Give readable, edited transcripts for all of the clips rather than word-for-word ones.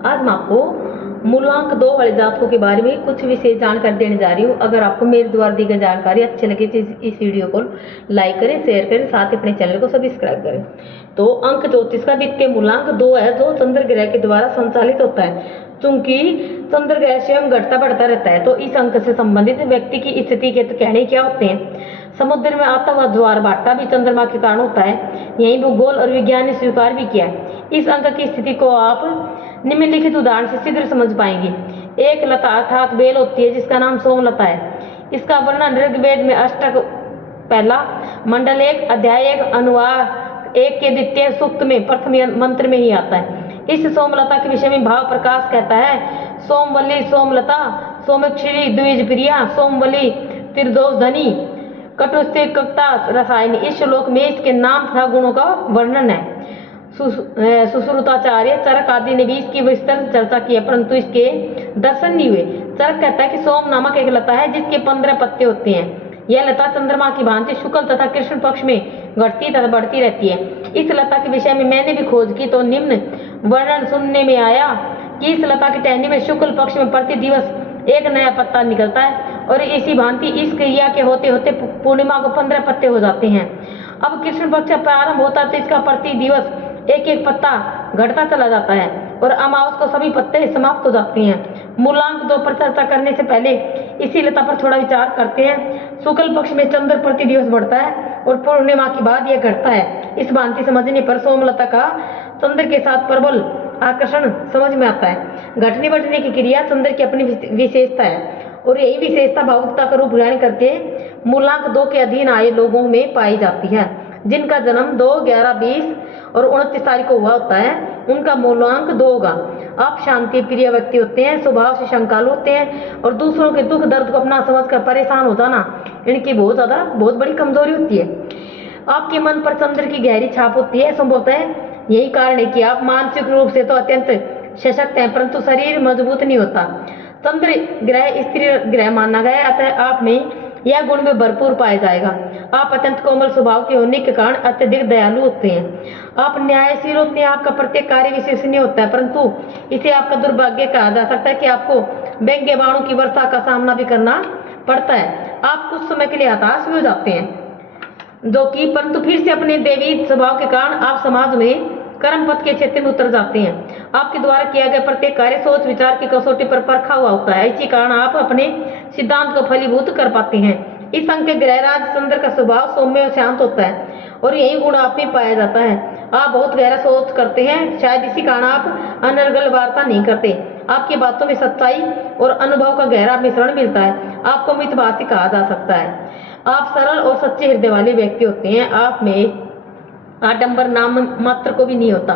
आज मैं आपको मूलांक 2 वाले जातकों के बारे में कुछ विशेष जानकारी देने जा रही हूँ। अगर आपको मेरे द्वारा दी गई जानकारी अच्छी लगे तो इस वीडियो को लाइक करें, शेयर करें, साथ ही अपने चैनल को सब्सक्राइब करें। तो अंक ज्योतिष का द्वितीय मूलांक 2 है, जो चंद्र ग्रह के द्वारा संचालित होता है। चूंकि चंद्र ग्रह स्वयं घटता बढ़ता रहता है, तो इस अंक से संबंधित व्यक्ति की स्थिति के तो कहने क्या होते हैं। समुद्र में आता हुआ ज्वार भाटा भी चंद्रमा के कारण होता है, यही भूगोल और विज्ञान ने स्वीकार भी किया है। इस अंक की स्थिति को आप निम्नलिखित उदाहरण से शीघ्र समझ पाएंगे। एक लता अर्थात बेल होती है, जिसका नाम सोमलता है। इसका वर्णन ऋग्वेद में अष्टक पहला मंडल 1 अध्याय 1 अनुवाद 1 के द्वितीय सूक्त में प्रथम मंत्र में ही आता है। इस सोमलता के विषय में भाव प्रकाश कहता है, सोमवल्ली सोमलता सोमक्षरी द्विज प्रिया सोमवल्ली त्रिदोष धनी कटुस्तिकता रसायन। इस श्लोक में इसके नाम तथा गुणों का वर्णन है। सुश्रुताचार्य, चरक आदि ने भी इसकी विस्तृत चर्चा की है, परंतु इसके दर्शन नहीं हुए। चरक कहता है कि सोम नामक एक लता है, जिसके 15 पत्ते होते हैं। यह लता चंद्रमा की भांति शुक्ल तथा कृष्ण पक्ष में घटती तथा बढ़ती रहती है। इस लता के विषय में मैंने भी खोज की तो निम्न वर्णन सुनने में आया कि इस लता की टहनी में शुक्ल पक्ष में प्रति दिवस एक नया पत्ता निकलता है, और इसी भांति इस क्रिया के होते होते पूर्णिमा को 15 पत्ते हो जाते हैं। अब कृष्ण पक्ष प्रारंभ होता है तो इसका प्रति दिवस एक एक पत्ता घटता चला जाता है, और अमावस को सभी पत्ते समाप्त हो जाते हैं। मूलांक 2 पर चर्चा करने से पहले इसी लता पर थोड़ा विचार करते हैं। शुक्ल पक्ष में चंद्र प्रति दिवस बढ़ता है और पूर्णिमा के बाद यह घटता है। इस भांति समझने पर सोमलता का चंद्र के साथ प्रबल आकर्षण समझ में आता है। घटने बढ़ने की क्रिया चंद्र की अपनी विशेषता है, और यही विशेषता भावुकता का रूप ग्रहण करके मूलांक 2 के अधीन आए लोगों में पाई जाती है। जिनका जन्म 2, 11, 20 और 29 तारीख को हुआ होता है, उनका मूलांक 2 होगा। आप शांति प्रिय व्यक्ति होते हैं, स्वभाव से शंकालु होते हैं, और दूसरों के दुख दर्द को अपना समझकर परेशान हो जाना इनकी बहुत बड़ी कमजोरी होती है। आपके मन पर चंद्र की गहरी छाप होती है। संभवतः यही कारण है कि आप मानसिक रूप से तो अत्यंत सशक्त हैं, परंतु शरीर मजबूत नहीं होता। चंद्र ग्रह स्त्री ग्रह माना गया है, अतः आप में यह गुण में भरपूर पाया जाएगा। आप अत्यंत कोमल स्वभाव के होने के कारण अत्यधिक दयालु होते हैं। आप न्यायशील होते हैं। आपका प्रत्येक कार्य विश्वसनीय होता है, परंतु इसे आपका दुर्भाग्य कहा जा सकता है कि आपको व्यंग्य बाणों की वर्षा का सामना भी करना पड़ता है। आप कुछ समय के लिए हताश भी हो जाते हैं, जो कि परंतु फिर से अपने दैवी स्वभाव के कारण आप समाज में कर्म पथ के क्षेत्र में उतर जाते हैं। आपके द्वारा किया गया प्रत्येक कार्य सोच विचार की कसौटी पर परखा हुआ होता है। इसी कारण आप अपने सिद्धांत को फलीभूत कर पाते हैं। इस अंक के ग्रहराज चंद्र का स्वभाव सौम्य और शांत होता है, और यही गुण आप में पाया जाता है। आप बहुत गहरा सोच करते हैं, शायद इसी कारण आप अनर्गल वार्ता नहीं करते। आपकी बातों में सच्चाई और अनुभव का गहरा मिश्रण मिलता है। आपको मितभाषी कहा जा सकता है। आप सरल और सच्चे हृदय वाले व्यक्ति होते हैं। आप में आडंबर नाम मात्र को भी नहीं होता।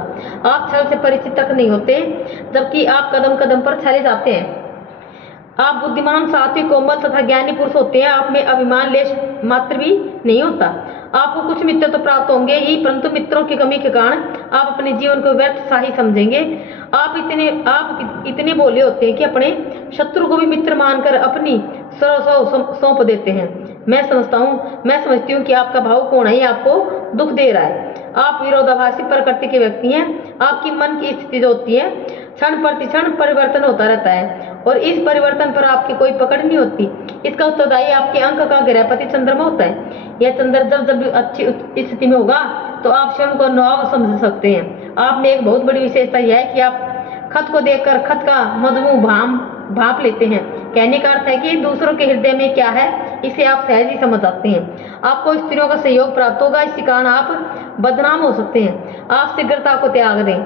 आप छल से परिचित तक नहीं होते, जबकि आप कदम कदम पर छले जाते हैं। आप बुद्धिमान, सात्विक, कोमल तथा ज्ञानी पुरुष होते हैं। आप में अभिमान लेश मात्र भी नहीं होता। आपको कुछ मित्र तो प्राप्त होंगे ही, परंतु मित्रों की कमी के कारण आप अपने जीवन को व्यर्थ सा ही समझेंगे। आप इतने भोले होते हैं कि अपने शत्रु को भी मित्र मानकर अपनी सर्वस्व सौंप देते हैं। मैं समझती हूँ कि आपका भाव कौन ही आपको दुख दे रहा है। आप विरोधाभासी प्रकृति के व्यक्ति हैं। आपकी मन की स्थिति जो होती है क्षण प्रतिक्षण परिवर्तन होता रहता है, और इस परिवर्तन पर आपकी कोई पकड़ नहीं होती। इसका उत्तरदायी आपके अंक का ग्रहपति चंद्रमा होता है। यह चंद्र जब अच्छी स्थिति में होगा तो आप स्वयं को नवाब समझ सकते हैं। आप में एक बहुत बड़ी विशेषता यह है कि आप खत को देखकर खत का मजमू भाप लेते हैं। कहने का अर्थ है कि दूसरों के हृदय में क्या है, इसे आप सहज ही समझ सकते हैं। आपको स्त्रियों का सहयोग प्राप्त होगा, इसी कारण आप बदनाम हो सकते हैं। आप शीघ्रता को त्याग दें,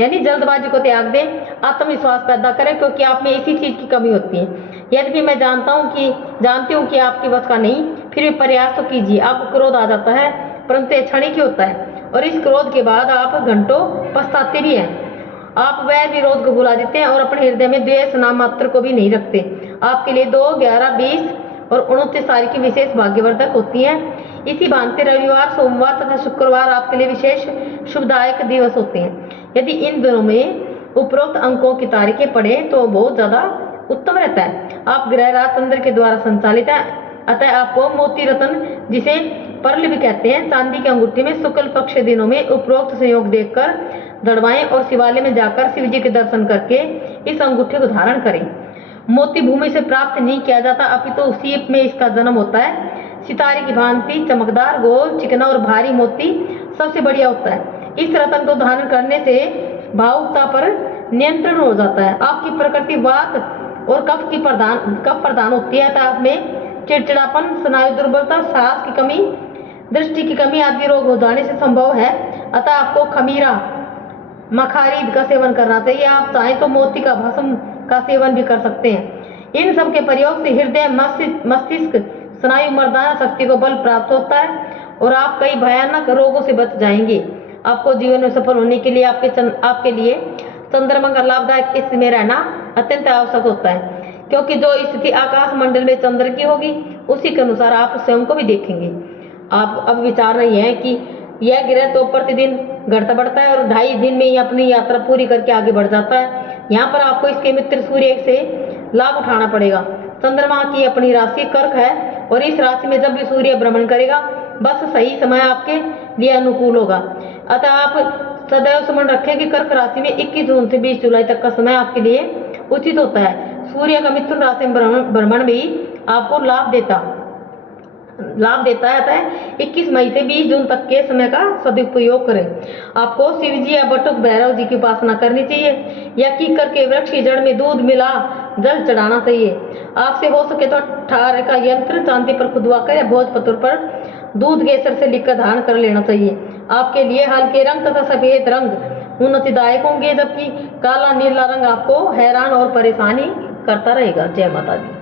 यानी जल्दबाजी को त्याग दें। आत्मविश्वास पैदा करें, क्योंकि आप में इसी चीज की कमी होती है। यद्यपि मैं जानती हूँ कि आपके बस का नहीं, फिर भी प्रयास तो कीजिए। आपको क्रोध आ जाता है, परंतु यह क्षणिक ही होता है, और इस क्रोध के बाद आप घंटों पछताते भी हैं। आप वैर विरोध को भुला देते हैं और अपने हृदय में द्वेष नाम मात्र को भी नहीं रखते। आपके लिए 2, 11, 20 और 29 तारीख की विशेष भाग्यवर्धक होती है। इसी भांति रविवार, सोमवार तथा शुक्रवार आपके लिए विशेष शुभदायक दिवस होते हैं। यदि इन दिनों में उपरोक्त अंकों की तारीखें पढ़े तो बहुत ज्यादा उत्तम रहता है। आप ग्रहराज चंद्र के द्वारा संचालित है, अतः आपको मोती रत्न, जिसे पर्ल भी कहते हैं, चांदी की अंगूठी में शुक्ल पक्ष दिनों में उपरोक्त संयोग देखकर दड़वाएं और शिवालय में जाकर शिव जी के दर्शन करके इस अंगूठे को धारण करें। मोती भूमि से प्राप्त नहीं किया जाता, अपितु सीप में इसका जन्म होता है। सितारे की भांति चमकदार, गोल, चिकना और भारी मोती सबसे बढ़िया होता है। इस रत्न को धारण करने से भावुकता पर नियंत्रण हो जाता है। आपकी प्रकृति वात और कफ प्रधान होती है, अतः आप में चिड़चिड़ापन, स्नायु दुर्बलता, साहस की कमी, दृष्टि की कमी आदि रोग हो जाने से संभव है। अतः आपको खमीरा, मखारीद का सेवन करना चाहिए। आप चाहें तो मोती का भस्म का सेवन भी कर सकते हैं। इन सब के प्रयोग से हृदय, मस्तिष्क, स्नायु, मर्दाना शक्ति को बल प्राप्त होता है और आप कई भयानक रोगों से बच जाएंगे। आपको जीवन में सफल होने के लिए आपके लिए चंद्रमा का लाभदायक स्थिति में रहना अत्यंत आवश्यक होता है, क्योंकि जो स्थिति आकाश मंडल में चंद्र की होगी उसी के अनुसार आप स्वयं को भी देखेंगे। आप अब विचार रही हैं कि यह ग्रह तो प्रतिदिन घटता बढ़ता है और 2.5 दिन में ही अपनी यात्रा पूरी करके आगे बढ़ जाता है। यहाँ पर आपको इसके मित्र सूर्य से लाभ उठाना पड़ेगा। चंद्रमा की अपनी राशि कर्क है और इस राशि में जब भी सूर्य भ्रमण करेगा बस सही समय आपके लिए अनुकूल होगा। अतः आप सदैव स्मरण रखें कि कर्क राशि में 21 जून से 20 जुलाई तक का समय आपके लिए उचित होता है। सूर्य का मिथुन राशि में भ्रमण भी आपको लाभ देता है। अतः 21 मई से 20 जून तक के समय का सदुपयोग करें। आपको शिव जी या बटुक भैरव जी की उपासना करनी चाहिए या कीकर के वृक्ष की जड़ में दूध मिला जल चढ़ाना चाहिए। आपसे हो सके तो 18 का यंत्र चांदी पर खुदवाकर या भोजपत्र पर दूध केसर से लिखकर धारण कर लेना चाहिए। आपके लिए हल्के रंग तथा सफेद रंग उन्नतिदायक होंगे, जबकि काला नीला रंग आपको हैरान और परेशानी करता रहेगा। जय माता दी।